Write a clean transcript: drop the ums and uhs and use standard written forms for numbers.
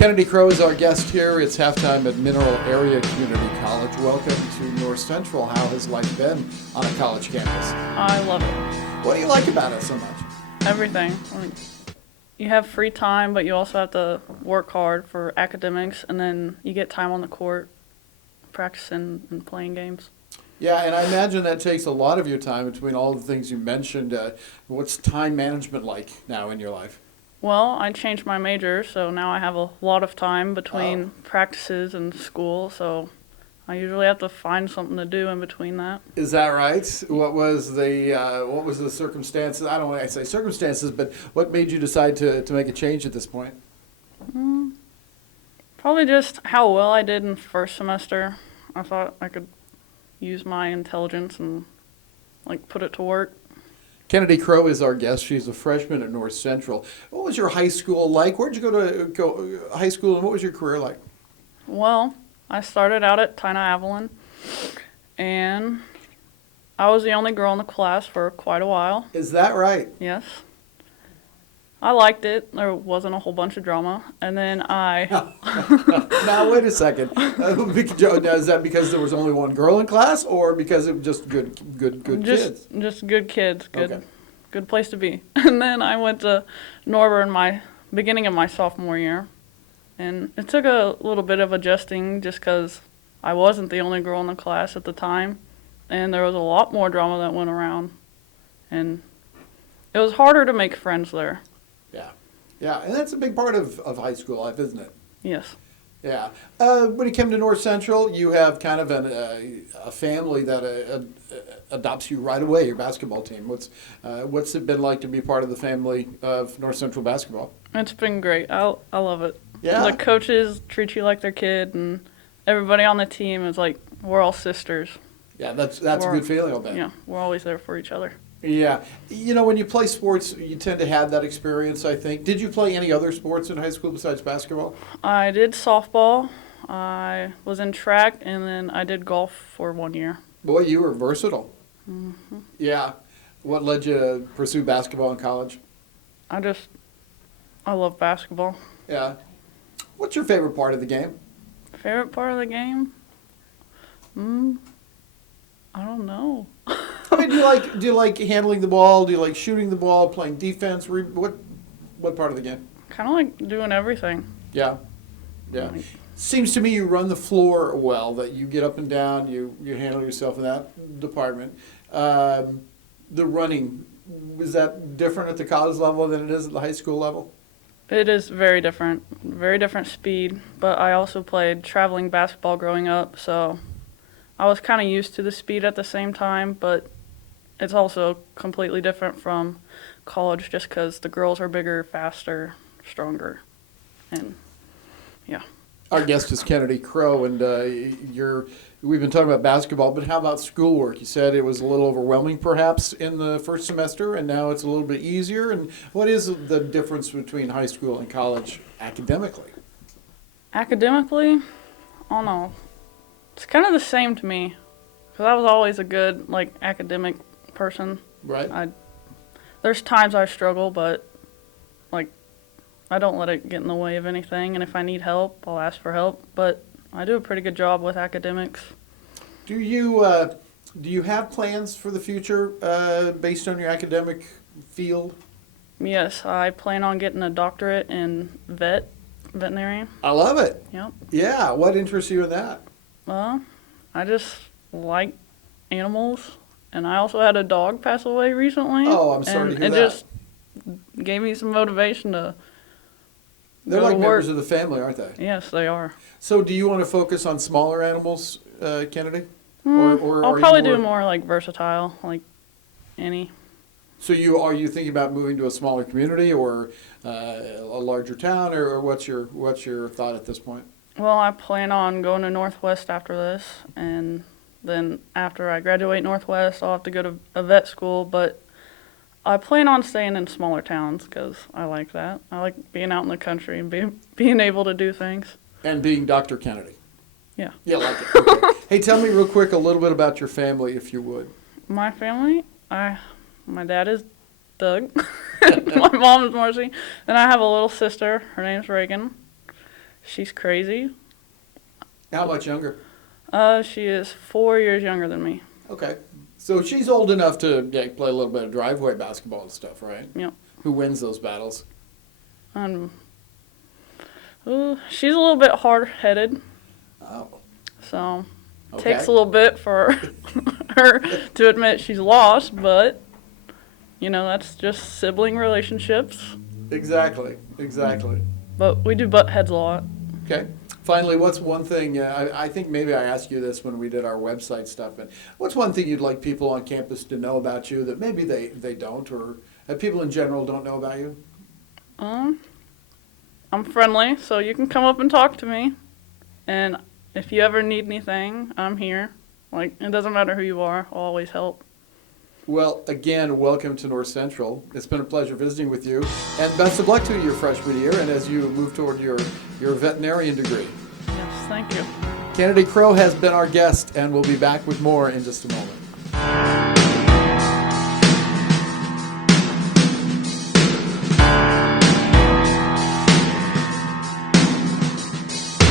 Kennadie Crowe is our guest here. It's halftime at Mineral Area Community College. Welcome to North Central. How has life been on a college campus? I love it. What do you like about it so much? Everything. You have free time, but you also have to work hard for academics, and then you get time on the court practicing and playing games. Yeah, and I imagine that takes a lot of your time between all the things you mentioned. What's time management like now in your life? Well, I changed my major, so now I have a lot of time between practices and school, so I usually have to find something to do in between that. Is that right? What was the circumstances? I don't want to say circumstances, but what made you decide to make a change at this point? Probably just how well I did in first semester. I thought I could use my intelligence and put it to work. Kennadie Crowe is our guest. She's a freshman at North Central. What was your high school like? Where'd you go to high school, and what was your career like? Well, I started out at Tina Avalon, and I was the only girl in the class for quite a while. Is that right? Yes. I liked it. There wasn't a whole bunch of drama. And then Now, wait a second. Now, is that because there was only one girl in class, or because it was just good kids? Just good kids. Okay. Good place to be. And then I went to Norber in my beginning of my sophomore year. And it took a little bit of adjusting just because I wasn't the only girl in the class at the time. And there was a lot more drama that went around. And it was harder to make friends there. Yeah, and that's a big part of high school life, isn't it? Yes. Yeah. When you came to North Central, you have kind of a family that adopts you right away, your basketball team. What's it been like to be part of the family of North Central basketball? It's been great. I love it. Yeah. The coaches treat you like their kid, and everybody on the team is like, we're all sisters. Yeah, that's a good feeling, I'll bet. Yeah, we're always there for each other. Yeah. You know, when you play sports, you tend to have that experience, I think. Did you play any other sports in high school besides basketball? I did softball, I was in track, and then I did golf for 1 year. Boy, you were versatile. Mm-hmm. Yeah. What led you to pursue basketball in college? I love basketball. Yeah. What's your favorite part of the game? Favorite part of the game? I don't know. I mean, do you like handling the ball? Do you like shooting the ball, playing defense? What part of the game? Kind of like doing everything. Yeah. Seems to me you run the floor well, that you get up and down, you handle yourself in that department. The running, is that different at the college level than it is at the high school level? It is very different speed, but I also played traveling basketball growing up, so I was kind of used to the speed at the same time, but it's also completely different from college just because the girls are bigger, faster, stronger, and yeah. Our guest is Kennadie Crowe, and we've been talking about basketball, but how about schoolwork? You said it was a little overwhelming perhaps in the first semester, and now it's a little bit easier. And what is the difference between high school and college academically? Academically, I don't know. It's kind of the same to me, because I was always a good, academic person. Right. There's times I struggle, but, I don't let it get in the way of anything, and if I need help, I'll ask for help, but I do a pretty good job with academics. Do you have plans for the future based on your academic field? Yes, I plan on getting a doctorate in veterinary. I love it. Yep. Yeah. What interests you in that? Well, I just like animals, and I also had a dog pass away recently. Oh, I'm sorry to hear and that. It just gave me some motivation to They're go like to work. members of the family, aren't they? Yes, they are. So do you want to focus on smaller animals, Kennadie? Or I'll probably do more versatile, like any. So are you thinking about moving to a smaller community or a larger town, or what's your thought at this point? Well, I plan on going to Northwest after this, and then after I graduate Northwest, I'll have to go to a vet school, but I plan on staying in smaller towns because I like that. I like being out in the country and being able to do things. And being Dr. Kennadie. Yeah. Yeah, like it. Okay. Hey, tell me real quick a little bit about your family, if you would. My family, my dad is Doug. My mom is Marcy. Then I have a little sister. Her name's Reagan. She's crazy. How much younger? She is 4 years younger than me. Okay. So she's old enough to play a little bit of driveway basketball and stuff, right? Yep. Who wins those battles? She's a little bit hard-headed, Oh. so Okay. takes a little bit for her to admit she's lost, but, that's just sibling relationships. Exactly. But we do butt heads a lot. Okay. Finally, what's one thing, I think maybe I asked you this when we did our website stuff, but what's one thing you'd like people on campus to know about you that maybe they don't, or that people in general don't know about you? I'm friendly, so you can come up and talk to me. And if you ever need anything, I'm here. It doesn't matter who you are, I'll always help. Well, again, welcome to North Central. It's been a pleasure visiting with you, and best of luck to you your freshman year and as you move toward your veterinarian degree. Yes, thank you. Kennadie Crowe has been our guest, and we'll be back with more in just a moment.